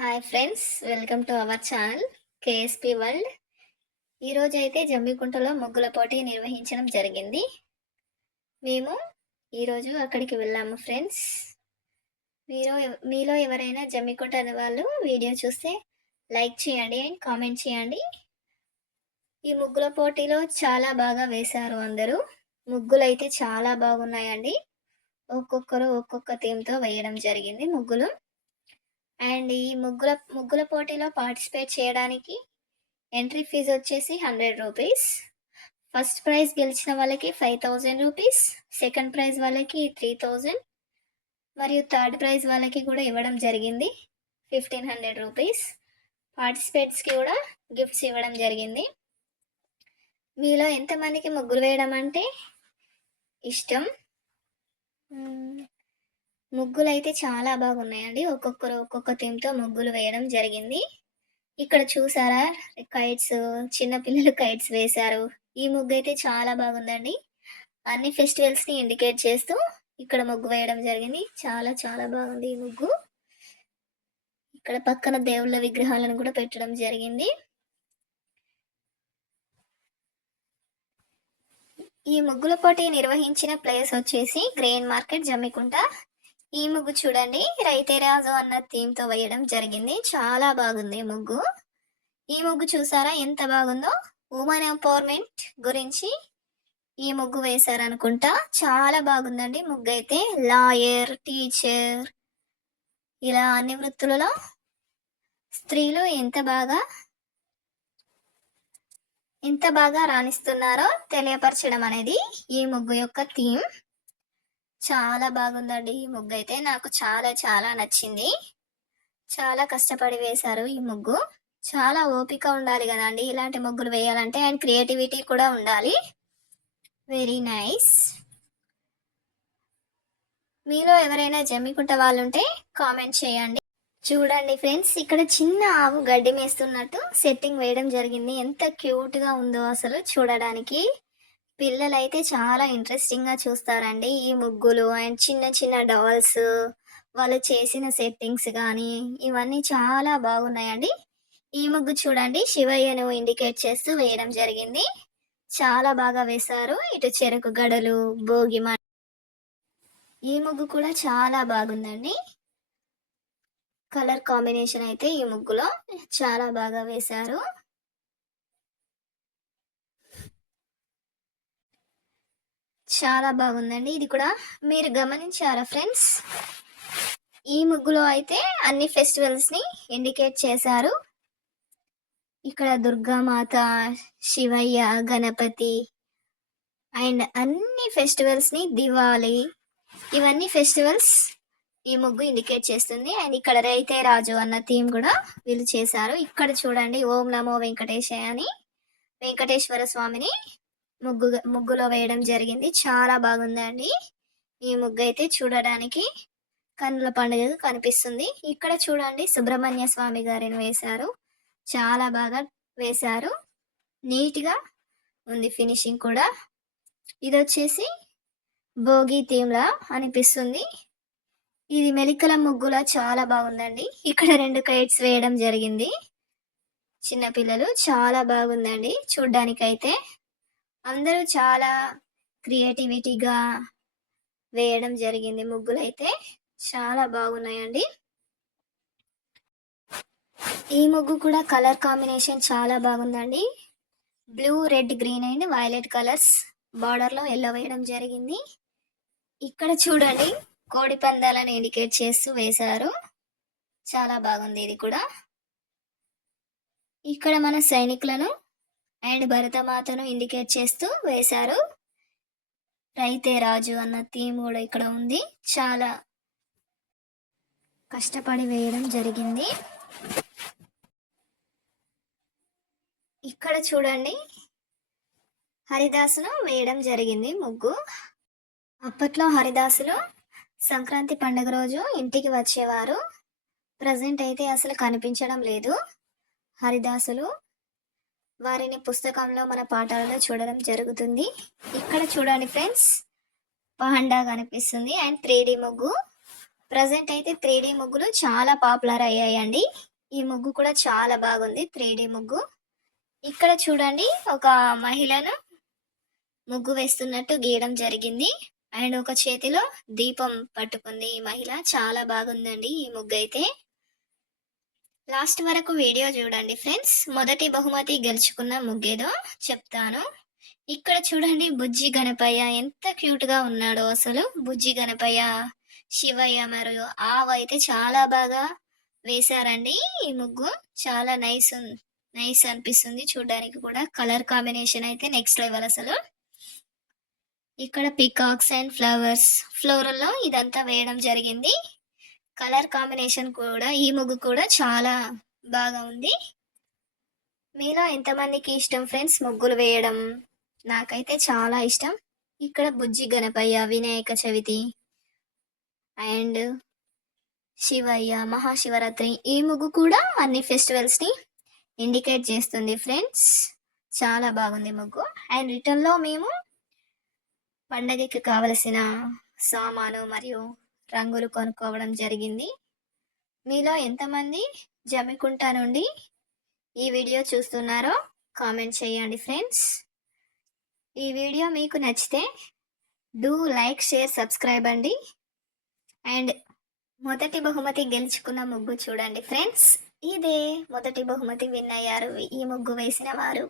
Hi friends, welcome to our channel KSP world. ఈరోజు అయితే జమ్మికుంటలో ముగ్గుల పోటీ నిర్వహించడం జరిగింది. మేము ఈరోజు అక్కడికి వెళ్ళాము ఫ్రెండ్స్. మీలో ఎవరైనా జమ్మికుంట అనే వాళ్ళు వీడియో చూస్తే లైక్ చేయండి అండ్ కామెంట్ చేయండి. ఈ ముగ్గుల పోటీలో చాలా బాగా వేశారు అందరూ. ముగ్గులు అయితే చాలా బాగున్నాయండి. ఒక్కొక్కరు ఒక్కొక్క థీమ్తో వేయడం జరిగింది ముగ్గులు. అండ్ ఈ ముగ్గుల పోటీలో పార్టిసిపేట్ చేయడానికి ఎంట్రీ ఫీజు వచ్చేసి 100 రూపీస్. ఫస్ట్ ప్రైజ్ గెలిచిన వాళ్ళకి 5000 రూపీస్, సెకండ్ ప్రైజ్ వాళ్ళకి 3000, మరియు థర్డ్ ప్రైజ్ వాళ్ళకి కూడా ఇవ్వడం జరిగింది 1500 రూపీస్. పార్టిసిపేట్స్కి కూడా గిఫ్ట్స్ ఇవ్వడం జరిగింది. మీలో ఎంతమందికి ముగ్గులు వేయడం అంటే ఇష్టం? ముగ్గులు అయితే చాలా బాగున్నాయండి. ఒక్కొక్కరు ఒక్కొక్క థీమ్తో ముగ్గులు వేయడం జరిగింది. ఇక్కడ చూసారా, కైట్స్, చిన్నపిల్లలు కైట్స్ వేశారు. ఈ ముగ్గు అయితే చాలా బాగుందండి. అన్ని ఫెస్టివల్స్ని ఇండికేట్ చేస్తూ ఇక్కడ ముగ్గు వేయడం జరిగింది. చాలా చాలా బాగుంది ఈ ముగ్గు. ఇక్కడ పక్కన దేవుళ్ళ విగ్రహాలను కూడా పెట్టడం జరిగింది. ఈ ముగ్గుల పోటీ నిర్వహించిన ప్లేస్ వచ్చేసి గ్రెయిన్ మార్కెట్ జమ్మికుంట. ఈ ముగ్గు చూడండి, రైతే రాజు అన్న థీమ్తో వేయడం జరిగింది. చాలా బాగుంది ముగ్గు. ఈ ముగ్గు చూసారా ఎంత బాగుందో? ఉమెన్ ఎంపవర్మెంట్ గురించి ఈ ముగ్గు వేశారనుకుంటా. చాలా బాగుందండి ముగ్గు అయితే. లాయర్, టీచర్, ఇలా అన్ని వృత్తులలో స్త్రీలు ఎంత బాగా రాణిస్తున్నారో తెలియపరచడం అనేది ఈ ముగ్గు యొక్క థీమ్. చాలా బాగుందండి ఈ ముగ్గు అయితే. నాకు చాలా చాలా నచ్చింది. చాలా కష్టపడి వేశారు ఈ ముగ్గు. చాలా ఓపిక ఉండాలి కదండి ఇలాంటి ముగ్గులు వేయాలంటే, అండ్ క్రియేటివిటీ కూడా ఉండాలి. Very nice. మీలో ఎవరైనా జమ్మికుంట వాళ్ళు ఉంటే కామెంట్ చేయండి. చూడండి ఫ్రెండ్స్, ఇక్కడ చిన్న ఆవు గడ్డి మేస్తున్నట్టు సెట్టింగ్ వేయడం జరిగింది. ఎంత క్యూట్గా ఉందో అసలు చూడడానికి. పిల్లలైతే చాలా ఇంట్రెస్టింగ్గా చూస్తారండి ఈ ముగ్గులు. అండ్ చిన్న చిన్న డాల్స్, వాళ్ళు చేసిన సెట్టింగ్స్ కానీ ఇవన్నీ చాలా బాగున్నాయండి. ఈ ముగ్గు చూడండి, శివయ్యను ఇండికేట్ చేస్తూ వేయడం జరిగింది. చాలా బాగా వేశారు. ఇటు చెరుకు గడలు, భోగి ఈ ముగ్గు కూడా చాలా బాగుందండి. కలర్ కాంబినేషన్ అయితే ఈ ముగ్గులో చాలా బాగా వేశారు. చాలా బాగుందండి ఇది కూడా. మీరు గమనించారా ఫ్రెండ్స్? ఈ ముగ్గులో అయితే అన్ని ఫెస్టివల్స్ని ఇండికేట్ చేశారు. ఇక్కడ దుర్గామాత, శివయ్య, గణపతి అండ్ అన్ని ఫెస్టివల్స్ని, దివాళీ, ఇవన్నీ ఫెస్టివల్స్ ఈ ముగ్గు ఇండికేట్ చేస్తుంది. అండ్ ఇక్కడ రైతే రాజు అన్న థీమ్ కూడా వీళ్ళు చేశారు. ఇక్కడ చూడండి, ఓం నమో వెంకటేశయ్య అని వెంకటేశ్వర స్వామిని ముగ్గులో వేయడం జరిగింది. చాలా బాగుందండి ఈ ముగ్గు అయితే. చూడడానికి కన్నుల పండుగ కనిపిస్తుంది. ఇక్కడ చూడండి, సుబ్రహ్మణ్య స్వామి గారిని వేశారు. చాలా బాగా వేశారు. నీట్గా ఉంది ఫినిషింగ్ కూడా. ఇది వచ్చేసి భోగి థీమ్లా అనిపిస్తుంది. ఇది మెలికల ముగ్గులా చాలా బాగుందండి. ఇక్కడ 2 కైట్స్ వేయడం జరిగింది చిన్నపిల్లలు. చాలా బాగుందండి చూడ్డానికైతే. అందరూ చాలా క్రియేటివిటీగా వేయడం జరిగింది ముగ్గులు అయితే. చాలా బాగున్నాయండి. ఈ ముగ్గు కూడా కలర్ కాంబినేషన్ చాలా బాగుందండి. Blue, red, green and violet colours బార్డర్లో ఎల్లో వేయడం జరిగింది. ఇక్కడ చూడండి, కోడి పందాలను ఇండికేట్ చేస్తూ వేశారు. చాలా బాగుంది ఇది కూడా. ఇక్కడ మన సైనికులను అండ్ భరతమాతను ఇండికేట్ చేస్తూ వేశారు. రైతే రాజు అన్న థీమ్ కూడా ఇక్కడ ఉంది. చాలా కష్టపడి వేయడం జరిగింది. ఇక్కడ చూడండి, హరిదాసును వేయడం జరిగింది ముగ్గు. అప్పట్లో హరిదాసులు సంక్రాంతి పండుగ రోజు ఇంటికి వచ్చేవారు. ప్రజెంట్ అయితే అసలు కనిపించడం లేదు హరిదాసులు. వారిని పుస్తకంలో, మన పాఠాలలో చూడడం జరుగుతుంది. ఇక్కడ చూడండి ఫ్రెండ్స్, పహండా కనిపిస్తుంది అండ్ 3D ముగ్గు. ప్రెజెంట్ అయితే 3D ముగ్గులు చాలా పాపులర్ అయ్యాయండి. ఈ ముగ్గు కూడా చాలా బాగుంది 3D ముగ్గు. ఇక్కడ చూడండి ఒక మహిళను ముగ్గు వేస్తున్నట్టు గీయడం జరిగింది. అండ్ ఒక చేతిలో దీపం పట్టుకుంది ఈ మహిళ. చాలా బాగుందండి ఈ ముగ్గైతే. లాస్ట్ వరకు వీడియో చూడండి ఫ్రెండ్స్. మొదటి బహుమతి గెలుచుకున్న ముగ్గేదో చెప్తాను. ఇక్కడ చూడండి బుజ్జి గణపయ్య ఎంత క్యూట్‌గా ఉన్నాడో అసలు. బుజ్జి గణపయ్య, శివయ్య మరియు ఆవు అయితే చాలా బాగా వేశారండి ఈ ముగ్గు. చాలా నైస్ అనిపిస్తుంది చూడ్డానికి కూడా. కలర్ కాంబినేషన్ అయితే నెక్స్ట్ లెవెల్ అసలు. ఇక్కడ పీకాక్స్ అండ్ ఫ్లవర్స్ ఫ్లోరల్‌లో ఇదంతా వేయడం జరిగింది. కలర్ కాంబినేషన్ కూడా ఈ ముగ్గు కూడా చాలా బాగా ఉంది. మీలో ఎంతమందికి ఇష్టం ఫ్రెండ్స్ ముగ్గులు వేయడం? నాకైతే చాలా ఇష్టం. ఇక్కడ బుజ్జి గణపయ్య, వినాయక చవితి అండ్ శివయ్య, మహాశివరాత్రి ఈ ముగ్గు కూడా అన్ని ఫెస్టివల్స్‌ని ఇండికేట్ చేస్తుంది ఫ్రెండ్స్. చాలా బాగుంది ముగ్గు. అండ్ రిటర్న్‌లో మేము పండగకి కావలసిన సామాను మరియు రంగులు కొనుక్కోవడం జరిగింది. మీలో ఎంతమంది జమ్మికుంట నుండి ఈ వీడియో చూస్తున్నారో కామెంట్ చేయండి ఫ్రెండ్స్. ఈ వీడియో మీకు నచ్చితే డూ లైక్, షేర్, సబ్స్క్రైబ్ అండి. అండ్ మొదటి బహుమతి గెలుచుకున్న ముగ్గు చూడండి ఫ్రెండ్స్. ఇదే మొదటి బహుమతి విన్ అయ్యారు ఈ ముగ్గు వేసిన వారు.